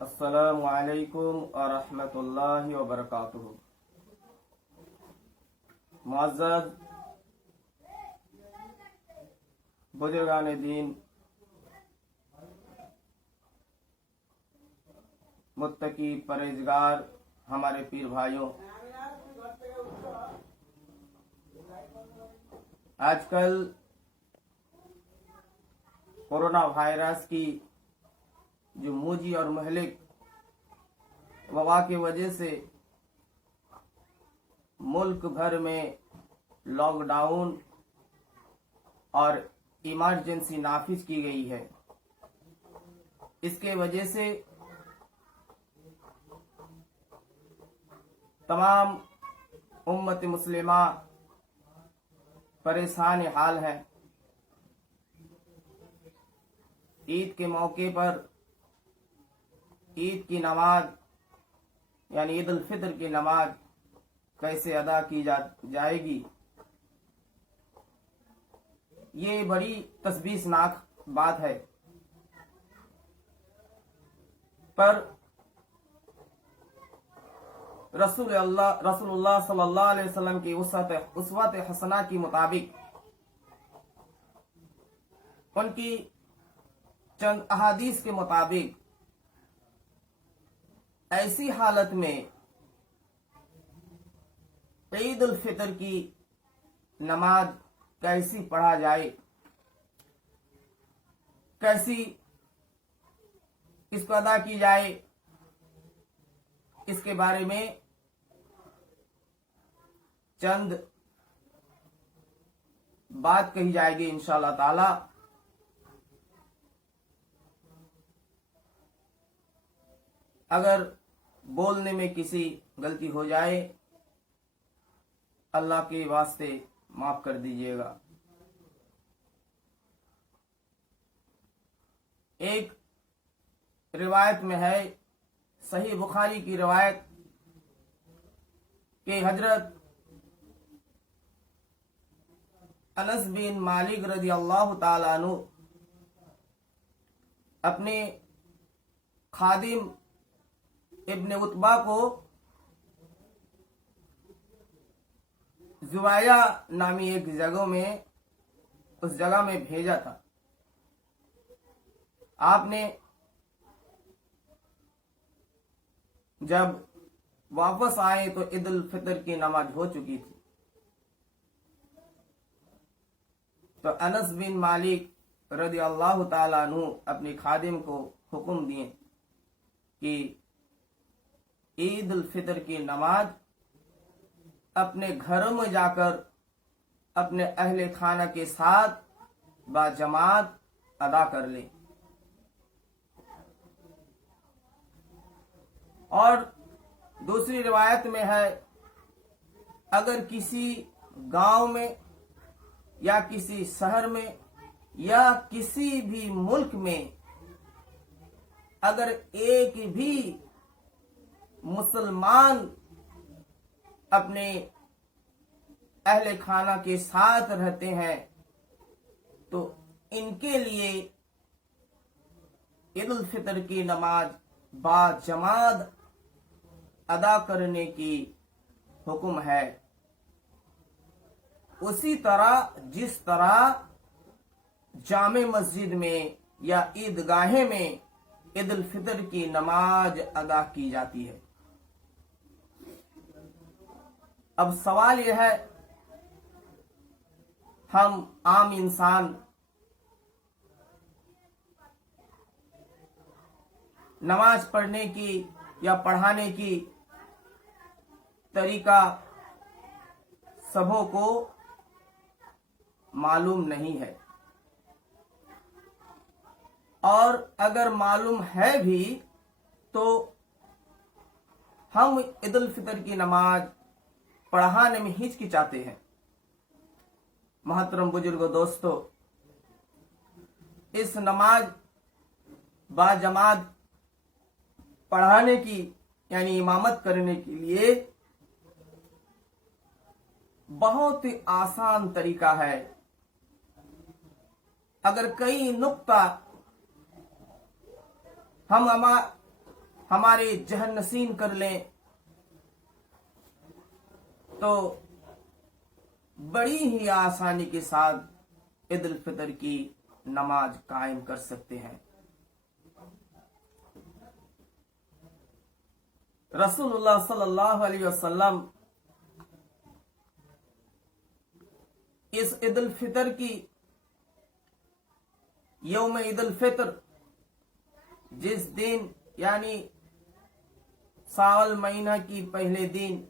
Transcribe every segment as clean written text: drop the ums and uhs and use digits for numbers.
السلام علیکم ورحمۃ اللہ وبرکاتہ۔ معزز بزرگان دین، متقی پرہیزگار ہمارے پیر بھائیوں، آج کل کورونا وائرس کی جو موجی اور مہلک وبا کی وجہ سے ملک بھر میں لاک ڈاؤن اور ایمرجنسی نافذ کی گئی ہے۔ اس کے وجہ سے تمام امت مسلمہ پریشان حال ہے۔ عید کے موقع پر عید کی نماز یعنی عید الفطر کی نماز کیسے ادا کی جائے گی، یہ بڑی تشویشناک بات ہے۔ پر رسول اللہ صلی اللہ علیہ وسلم کی اسوۃ حسنہ کے مطابق، ان کی چند احادیث کے مطابق، ایسی حالت میں عید الفطر کی نماز کیسی پڑھا جائے، کیسی اس کو ادا کی جائے، اس کے بارے میں چند بات کہی جائے گی انشاءاللہ تعالی۔ اگر بولنے میں کسی غلطی ہو جائے اللہ کے واسطے معاف کر دیجیے گا۔ ایک روایت میں ہے، صحیح بخاری کی روایت، کہ حضرت انس بن مالک رضی اللہ تعالیٰ عنہ اپنے خادم ابن عتبہ کو زوایہ نامی ایک اس جگہ میں بھیجا تھا۔ آپ نے جب واپس آئے تو عید الفطر کی نماز ہو چکی تھی۔ تو انس بن مالک رضی اللہ تعالیٰ عنہ اپنے خادم کو حکم دیے کہ عید الفطر کی نماز اپنے گھروں میں جا کر اپنے اہل خانہ کے ساتھ باجماعت ادا کر لیں۔ اور دوسری روایت میں ہے، اگر کسی گاؤں میں یا کسی شہر میں یا کسی بھی ملک میں اگر ایک بھی مسلمان اپنے اہل خانہ کے ساتھ رہتے ہیں تو ان کے لیے عید الفطر کی نماز باجماعت ادا کرنے کی حکم ہے۔ اسی طرح جس طرح جامع مسجد میں یا عیدگاہ میں عید الفطر کی نماز ادا کی جاتی ہے۔ اب سوال یہ ہے، ہم عام انسان نماز پڑھنے کی یا پڑھانے کی طریقہ سبوں کو معلوم نہیں ہے، اور اگر معلوم ہے بھی تو ہم عید الفطر کی نماز پڑھانے میں ہچکچاتے ہیں۔ محترم بزرگوں، دوستو، اس نماز باجماعت پڑھانے کی یعنی امامت کرنے کے لیے بہت ہی آسان طریقہ ہے۔ اگر کئی نقطہ ہم ہمارے ذہن نشین کر لیں تو بڑی ہی آسانی کے ساتھ عید الفطر کی نماز قائم کر سکتے ہیں۔ رسول اللہ صلی اللہ علیہ وسلم اس عید الفطر کی یوم عید الفطر جس دن یعنی ساول مہینہ کی پہلے دن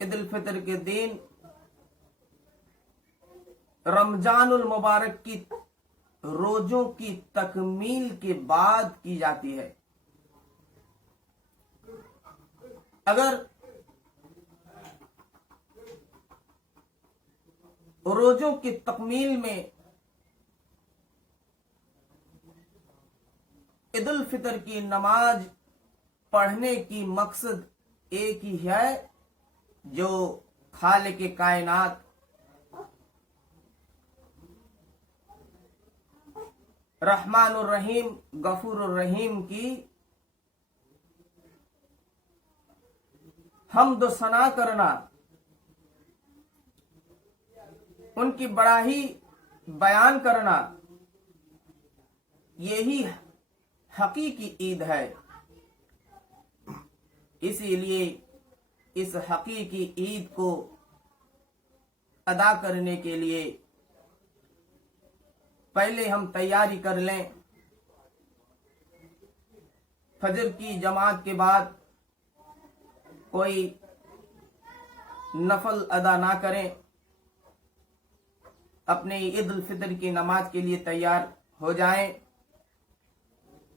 عید الفطر کے دن رمضان المبارک کی روزوں کی تکمیل کے بعد کی جاتی ہے۔ اگر روزوں کی تکمیل میں عید الفطر کی نماز پڑھنے کی مقصد ایک ہی ہے جو خالق کائنات رحمان الرحیم غفور الرحیم کی حمد و ثنا کرنا، ان کی بڑائی بیان کرنا، یہی حقیقی عید ہے۔ اسی لیے اس حقیقی عید کو ادا کرنے کے لیے پہلے ہم تیاری کر لیں۔ فجر کی جماعت کے بعد کوئی نفل ادا نہ کریں، اپنے عید الفطر کی نماز کے لیے تیار ہو جائیں،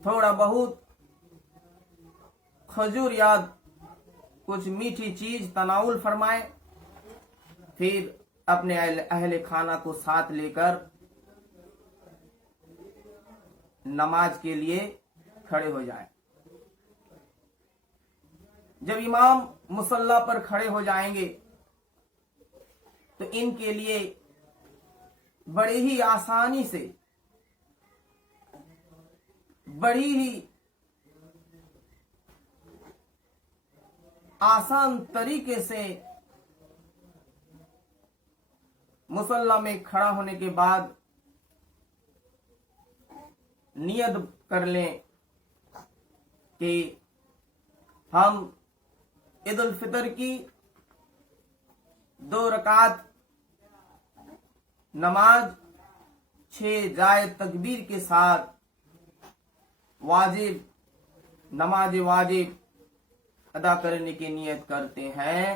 تھوڑا بہت کھجور یا کچھ میٹھی چیز تناول فرمائیں، پھر اپنے اہل خانہ کو ساتھ لے کر نماز کے لیے کھڑے ہو جائیں۔ جب امام مصلی پر کھڑے ہو جائیں گے تو ان کے لیے بڑی ہی آسانی سے، بڑی ہی آسان طریقے سے مصلی میں کھڑا ہونے کے بعد نیت کر لیں کہ ہم عید الفطر کی 2 رکعت نماز 6 جائے تکبیر کے ساتھ نماز واجب ادا کرنے کی نیت کرتے ہیں،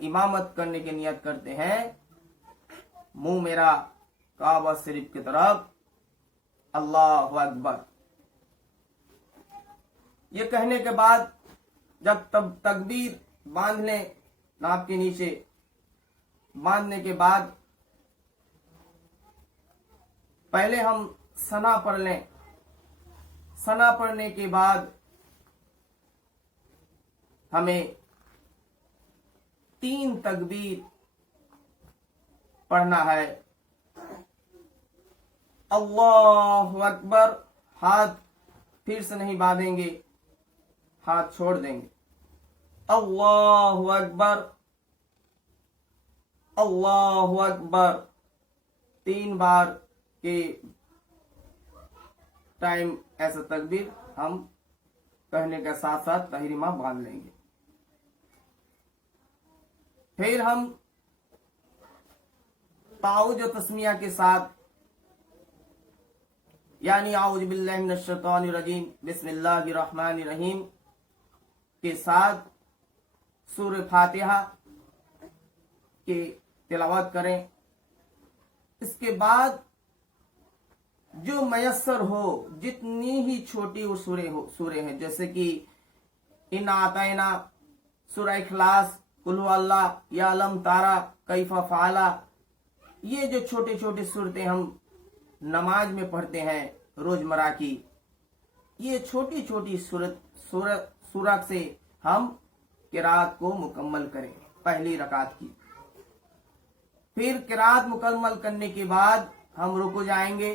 امامت کرنے کی نیت کرتے ہیں، منہ میرا کعبہ شریف کی طرف، اللہ اکبر۔ یہ کہنے کے بعد جب تکبیر باندھ لیں، ناک کے نیچے باندھنے کے بعد پہلے ہم ثنا پڑھ لیں، ثنا پڑھنے کے بعد ہمیں 3 تکبیر پڑھنا ہے۔ اللہ اکبر، ہاتھ پھر سے نہیں باندھیں گے، ہاتھ چھوڑ دیں گے۔ اللہ اکبر، اللہ اکبر، 3 بار کے ٹائم ایسا تکبیر ہم کہنے کے ساتھ ساتھ تحریمہ باندھ لیں گے۔ پھر ہم تعوذ و تسمیہ کے ساتھ یعنی اعوذ باللہ من الشیطان الرجیم بسم اللہ الرحمن الرحیم کے ساتھ سورہ فاتحہ کی تلاوت کریں۔ اس کے بعد جو میسر ہو، جتنی ہی چھوٹی وہ سورہ ہیں، جیسے کہ انا اعطینا، سورہ اخلاص، قل هو اللہ، یا لم تارا، کیف فعلا، یہ جو چھوٹے چھوٹے سورتیں ہم نماز میں پڑھتے ہیں روزمرہ کی، یہ چھوٹی چھوٹی سورت سے ہم قرات کو مکمل کریں پہلی رکعت کی۔ پھر قرات مکمل کرنے کے بعد ہم رکو جائیں گے،